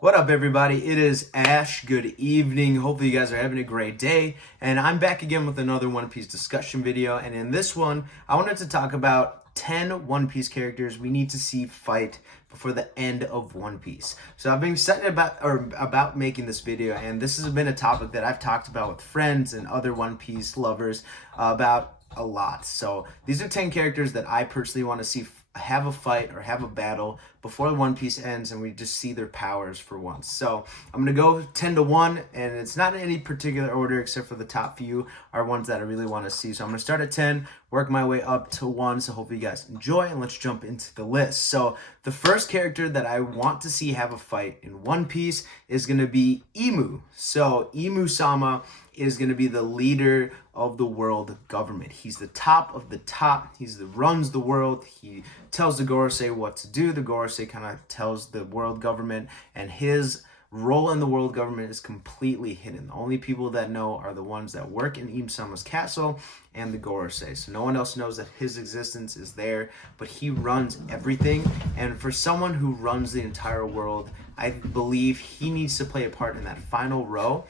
What up, everybody? It is Ash. Good evening. Hopefully, you guys are having a great day. And I'm back again with another One Piece discussion video. And in this one, I wanted to talk about 10 One Piece characters we need to see fight before the end of One Piece. So I've been excited about making this video, and this has been a topic that I've talked about with friends and other One Piece lovers about a lot. So these are 10 characters that I personally want to see have a fight or have a battle before One Piece ends and we just see their powers for once. So I'm going to go 10 to 1, and it's not in any particular order except for the top few are ones that I really want to see. So I'm going to start at 10, work my way up to 1, so hopefully you guys enjoy, and let's jump into the list. So the first character that I want to see have a fight in One Piece is going to be Emu. So Emusama is going to be the leader of the world government. He's the top of the top. He's the runs the world. He tells the Gorosei what to do. The Gorosei kind of tells the world government, and his role in the world government is completely hidden. The only people that know are the ones that work in Emusama's castle and the Gorosei. So no one else knows that his existence is there, but he runs everything. And for someone who runs the entire world, I believe he needs to play a part in that final war,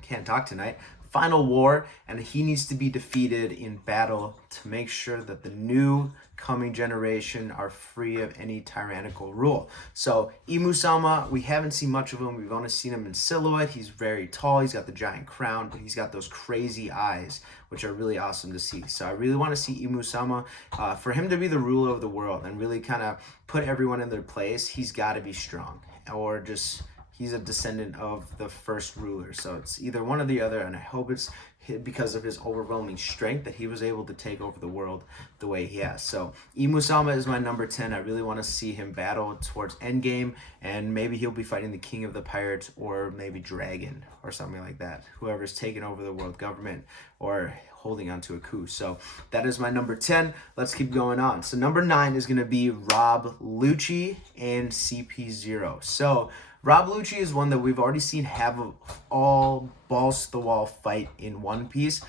can't talk tonight, final war, and he needs to be defeated in battle to make sure that the new coming generation are free of any tyrannical rule. So Emusama, we haven't seen much of him. We've only seen him in silhouette. He's very tall. He's got the giant crown, but he's got those crazy eyes, which are really awesome to see. So I really want to see Emusama. For him to be the ruler of the world and really kind of put everyone in their place, he's got to be strong, or just he's a descendant of the first ruler. So it's either one or the other, and I hope it's because of his overwhelming strength that he was able to take over the world the way he has. So Emusama is my number 10. I really want to see him battle towards endgame, and maybe he'll be fighting the king of the pirates, or maybe Dragon or something like that, whoever's taking over the world government or holding on to a coup. So that is my number 10. Let's keep going on. So number 9 is going to be Rob Lucci and CP0. So Rob Lucci is one that we've already seen have a all balls to the wall fight in One Piece,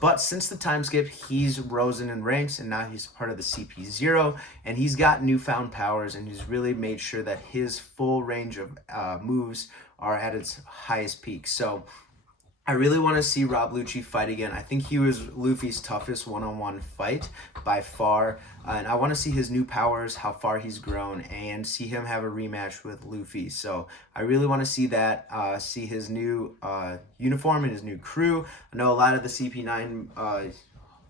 but since the time skip, he's risen in ranks, and now he's part of the CP0, and he's got newfound powers, and he's really made sure that his full range of moves are at its highest peak. So I really want to see Rob Lucci fight again. I think he was Luffy's toughest one-on-one fight by far. And I want to see his new powers, how far he's grown, and see him have a rematch with Luffy. So I really want to see that, see his new uniform and his new crew. I know a lot of the CP9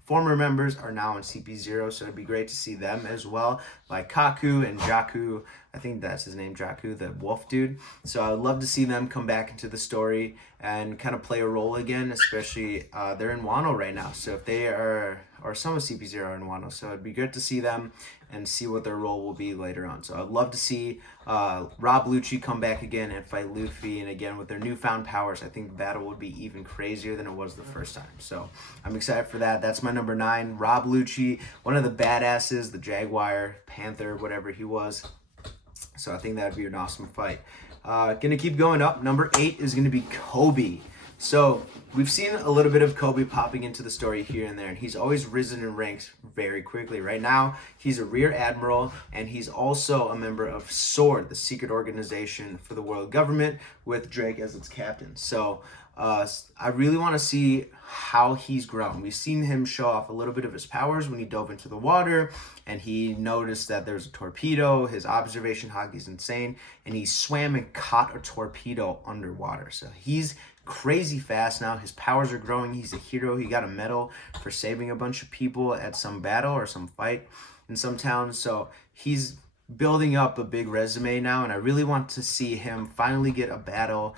former members are now in CP0, so it'd be great to see them as well, like Kaku and Jakku. I think that's his name, Jakku, the wolf dude. So I would love to see them come back into the story and kind of play a role again, especially they're in Wano right now. So if they are, or some of CP0 are in Wano, so it'd be good to see them and see what their role will be later on. So I'd love to see Rob Lucci come back again and fight Luffy, and again with their newfound powers, I think the battle would be even crazier than it was the first time. So I'm excited for that. That's my number 9, Rob Lucci, one of the badasses, the Jaguar, Panther, whatever he was. So I think that would be an awesome fight. Gonna keep going up. Number 8 is gonna be Kobe. So we've seen a little bit of Kobe popping into the story here and there, and he's always risen in ranks very quickly. Right now, he's a rear admiral, and he's also a member of SWORD, the secret organization for the world government, with Drake as its captain. So I really want to see how he's grown. We've seen him show off a little bit of his powers when he dove into the water, and he noticed that there's a torpedo. His observation hog is insane, and he swam and caught a torpedo underwater. So he's crazy fast now. His powers are growing. He's a hero. He got a medal for saving a bunch of people at some battle or some fight in some town. So he's building up a big resume now, and I really want to see him finally get a battle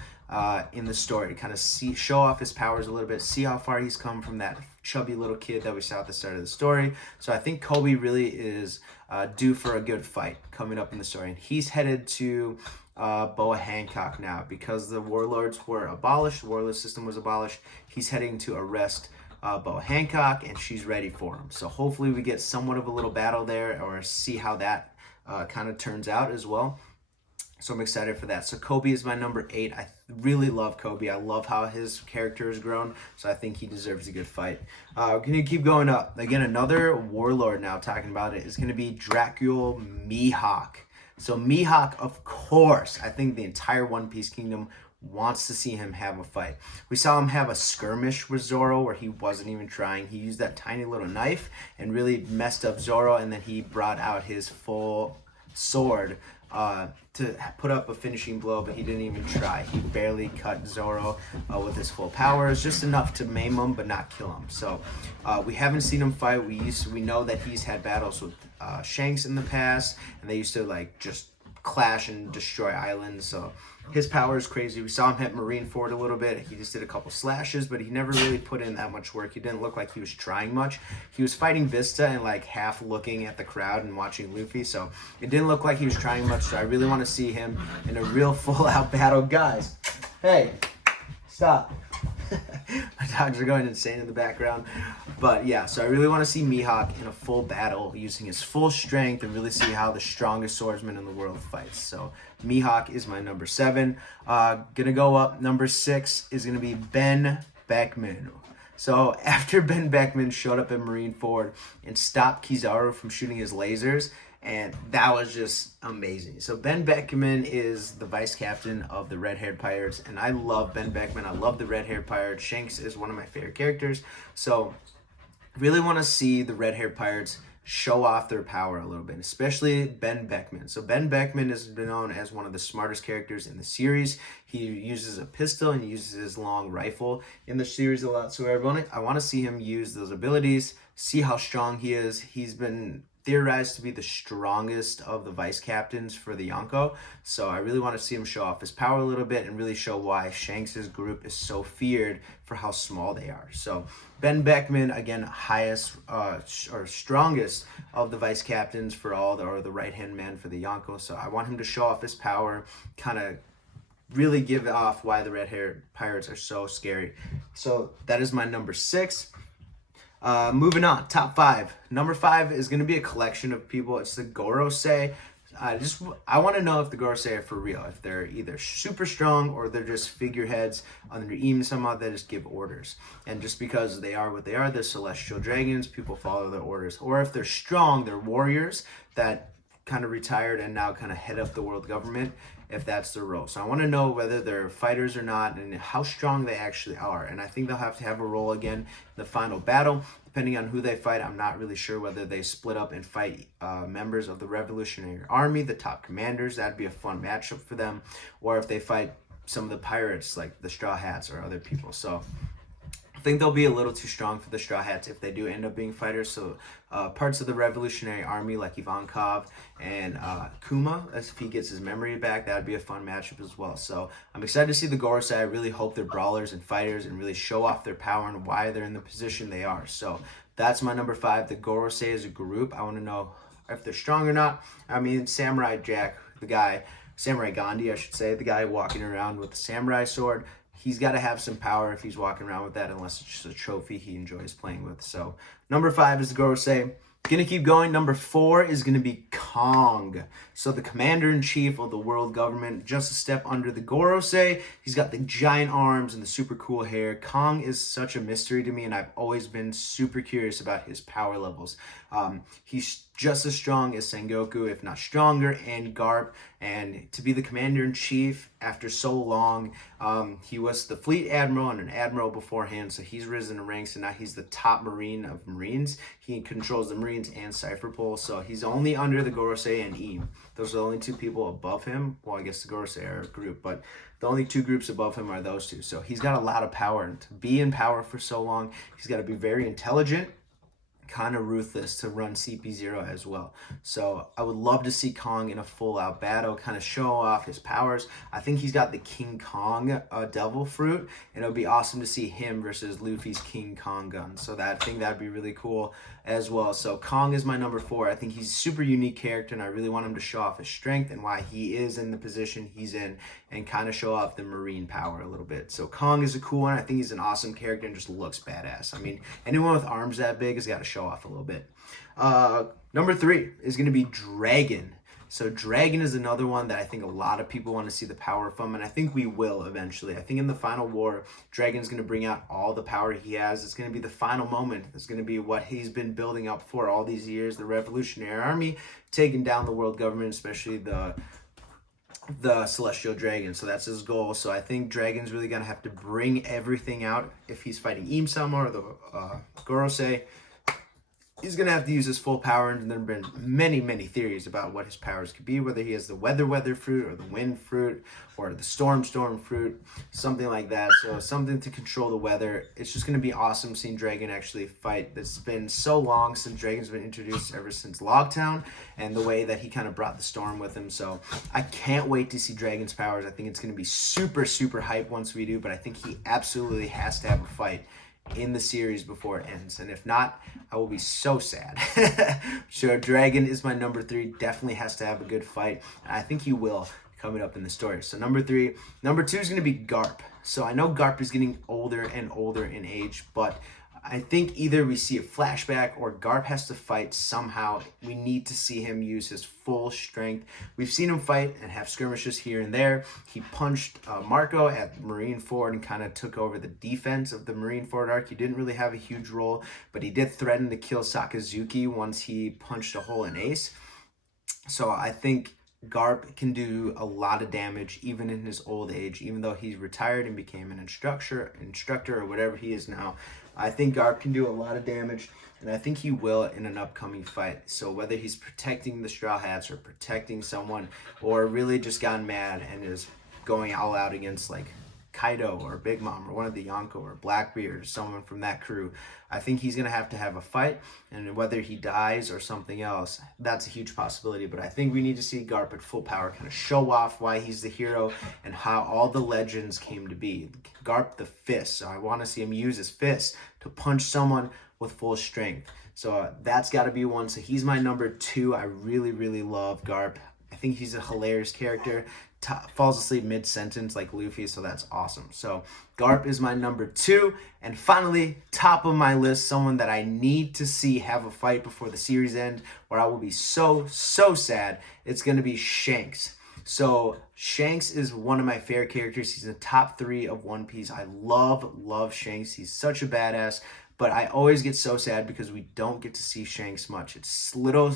in the story, kind of show off his powers a little bit, see how far he's come from that chubby little kid that we saw at the start of the story. So I think Kobe really is due for a good fight coming up in the story, and he's headed to Boa Hancock now because the warlords were abolished. The warlord system was abolished. He's heading to arrest Boa Hancock, and she's ready for him. So hopefully we get somewhat of a little battle there, or see how that kind of turns out as well. So I'm excited for that. So Kobe is my number 8. I really love Kobe. I love how his character has grown. So I think he deserves a good fight. We're going to keep going up. Again, another warlord now talking about it is going to be Dracula Mihawk. So Mihawk, of course, I think the entire One Piece Kingdom wants to see him have a fight. We saw him have a skirmish with Zoro where he wasn't even trying. He used that tiny little knife and really messed up Zoro, and then he brought out his full sword to put up a finishing blow, but he didn't even try. He barely cut Zoro with his full powers, just enough to maim him but not kill him. So we haven't seen him fight. We know that he's had battles with Shanks in the past, and they used to like just clash and destroy islands. So his power is crazy. We saw him hit Marineford a little bit. He just did a couple slashes, but he never really put in that much work. He didn't look like he was trying much. He was fighting Vista and like half looking at the crowd and watching Luffy, so it didn't look like he was trying much. So I really want to see him in a real full-out battle. Guys, hey, stop. My dogs are going insane in the background. But yeah, so I really want to see Mihawk in a full battle using his full strength and really see how the strongest swordsman in the world fights. So Mihawk is my number 7. Gonna go up. Number 6 is gonna be Beckman. So after Beckman showed up in Marineford and stopped Kizaru from shooting his lasers, and that was just amazing. So Beckman is the vice captain of the red-haired pirates, and I love Beckman. I love the red-haired pirates. Shanks is one of my favorite characters. So really want to see the red-haired pirates show off their power a little bit, especially Beckman. So Beckman is known as one of the smartest characters in the series. He uses a pistol and he uses his long rifle in the series a lot. So I want to see him use those abilities, see how strong he is. He's been theorized to be the strongest of the vice captains for the Yonko. So I really want to see him show off his power a little bit and really show why Shanks' group is so feared for how small they are. So Beckman, again, highest or strongest of the vice captains for all the right-hand man for the Yonko. So I want him to show off his power, kind of really give off why the red-haired pirates are so scary. So that is my number 6. Moving on, top 5. Number 5 is going to be a collection of people. It's the Gorosei. I want to know if the Gorosei are for real, if they're either super strong or they're just figureheads under Emusama that just give orders. And just because they are what they are, they're celestial dragons, people follow their orders. Or if they're strong, they're warriors that kind of retired and now kind of head up the world government, if that's their role. So I want to know whether they're fighters or not and how strong they actually are. And I think they'll have to have a role again in the final battle. Depending on who they fight, I'm not really sure whether they split up and fight members of the Revolutionary Army, the top commanders. That'd be a fun matchup for them. Or if they fight some of the pirates like the Straw Hats or other people. So I think they'll be a little too strong for the Straw Hats if they do end up being fighters. So parts of the Revolutionary Army like Ivankov and Kuma, if he gets his memory back, that would be a fun matchup as well. So I'm excited to see the Gorosei. I really hope they're brawlers and fighters and really show off their power and why they're in the position they are. So that's my number 5, the Gorosei as a group. I want to know if they're strong or not. I mean, Samurai Jack, the guy, Samurai Gandhi, I should say, the guy walking around with the samurai sword, he's got to have some power if he's walking around with that, unless it's just a trophy he enjoys playing with. So number 5 is the Gorosei. Gonna keep going. Number 4 is gonna be Kong. So the commander-in-chief of the world government, just a step under the Gorosei. He's got the giant arms and the super cool hair. Kong is such a mystery to me, and I've always been super curious about his power levels. He's just as strong as Sengoku, if not stronger, and Garp. And to be the commander-in-chief after so long, he was the fleet admiral and an admiral beforehand, so he's risen in ranks, and now he's the top marine of marines. He controls the marines and Cypher Pole, so he's only under the Gorosei and Im. Those are the only 2 people above him. Well, I guess the Gorosei are a group, but the only 2 groups above him are those 2. So he's got a lot of power, and to be in power for so long, he's got to be very intelligent, kind of ruthless to run CP0 as well. So I would love to see Kong in a full-out battle, kind of show off his powers. I think he's got the King Kong Devil Fruit, and it would be awesome to see him versus Luffy's King Kong gun. So I think that'd be really cool as well. So Kong is my number 4. I think he's a super unique character, and I really want him to show off his strength and why he is in the position he's in, and kind of show off the marine power a little bit. So Kong is a cool one. I think he's an awesome character and just looks badass. I mean, anyone with arms that big has got to show off a little bit. Number 3 is going to be Dragon. So Dragon is another one that I think a lot of people want to see the power from, and I think we will eventually. I think in the final war, Dragon's going to bring out all the power he has. It's going to be the final moment. It's going to be what he's been building up for all these years, the Revolutionary Army, taking down the world government, especially the Celestial Dragon. So that's his goal. So I think Dragon's really going to have to bring everything out if he's fighting Emusama or the Goro. He's going to have to use his full power, and there have been many theories about what his powers could be, whether he has the weather fruit or the wind fruit or the storm fruit, something like that. So something to control the weather. It's just going to be awesome seeing Dragon actually fight. It's been so long since Dragon's been introduced, ever since Logtown, and the way that he kind of brought the storm with him. So I can't wait to see Dragon's powers. I think it's going to be super hype once we do, but I think he absolutely has to have a fight in the series before it ends, and if not, I will be so sad. Sure, Dragon is my number 3. Definitely has to have a good fight, and I think he will coming up in the story. So number 3. Number 2 is going to be Garp. So I know Garp is getting older and older in age, but I think either we see a flashback or Garp has to fight somehow. We need to see him use his full strength. We've seen him fight and have skirmishes here and there. He punched Marco at Marineford and kind of took over the defense of the Marineford arc. He didn't really have a huge role, but he did threaten to kill Sakazuki once he punched a hole in Ace. So I think Garp can do a lot of damage even in his old age, even though he's retired and became an instructor or whatever he is now. I think Garp can do a lot of damage, and I think he will in an upcoming fight. So whether he's protecting the Straw Hats or protecting someone, or really just gotten mad and is going all out against like Kaido or Big Mom or one of the Yonko or Blackbeard or someone from that crew, I think he's going to have a fight, and whether he dies or something else, that's a huge possibility. But I think we need to see Garp at full power, kind of show off why he's the hero and how all the legends came to be. Garp the fist, so I want to see him use his fist to punch someone with full strength. So that's got to be one. So he's my number 2. I really love Garp. I think he's a hilarious character. Falls asleep mid-sentence like Luffy, so that's awesome. So Garp is my number 2. And finally, top of my list, someone that I need to see have a fight before the series end, or I will be so sad. It's going to be Shanks. So Shanks is one of my favorite characters. He's in the top 3 of One Piece. I love Shanks. He's such a badass, but I always get so sad because we don't get to see Shanks much. It's little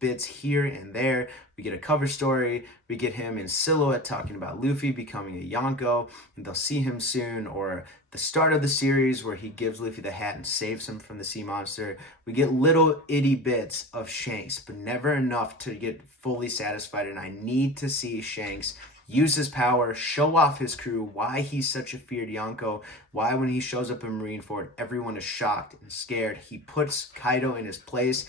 bits here and there. We get a cover story. We get him in silhouette talking about Luffy becoming a Yonko, and they'll see him soon, or the start of the series where he gives Luffy the hat and saves him from the sea monster. We get little itty bits of Shanks, but never enough to get fully satisfied, and I need to see Shanks use his power, show off his crew, why he's such a feared Yonko, why when he shows up in Marineford, everyone is shocked and scared. He puts Kaido in his place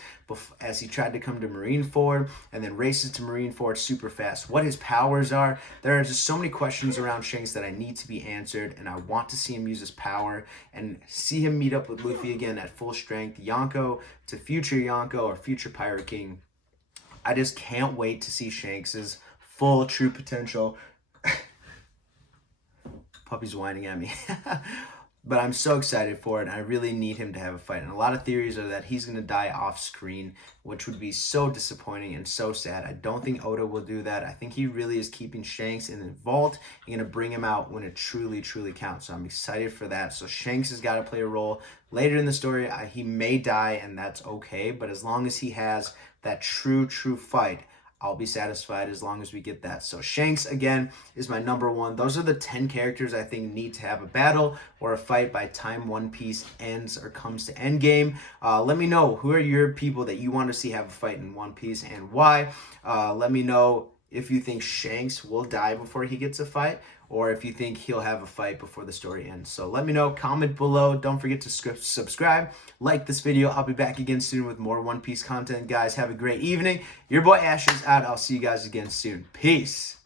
as he tried to come to Marineford and then races to Marineford super fast. What his powers are, there are just so many questions around Shanks that I need to be answered, and I want to see him use his power and see him meet up with Luffy again at full strength, Yonko to future Yonko or future Pirate King. I just can't wait to see Shanks's full true potential. Puppy's whining at me. But I'm so excited for it. I really need him to have a fight. And a lot of theories are that he's going to die off screen, which would be so disappointing and so sad. I don't think Oda will do that. I think he really is keeping Shanks in the vault and going to bring him out when it truly counts. So I'm excited for that. So Shanks has got to play a role later in the story. He may die, and that's okay. But as long as he has that true fight, I'll be satisfied as long as we get that. So Shanks, again, is my number 1. Those are the 10 characters I think need to have a battle or a fight by time One Piece ends or comes to endgame. Let me know, who are your people that you want to see have a fight in One Piece and why. Let me know if you think Shanks will die before he gets a fight, or if you think he'll have a fight before the story ends. So let me know, comment below. Don't forget to subscribe, like this video. I'll be back again soon with more One Piece content. Guys, have a great evening. Your boy Ash is out. I'll see you guys again soon. Peace.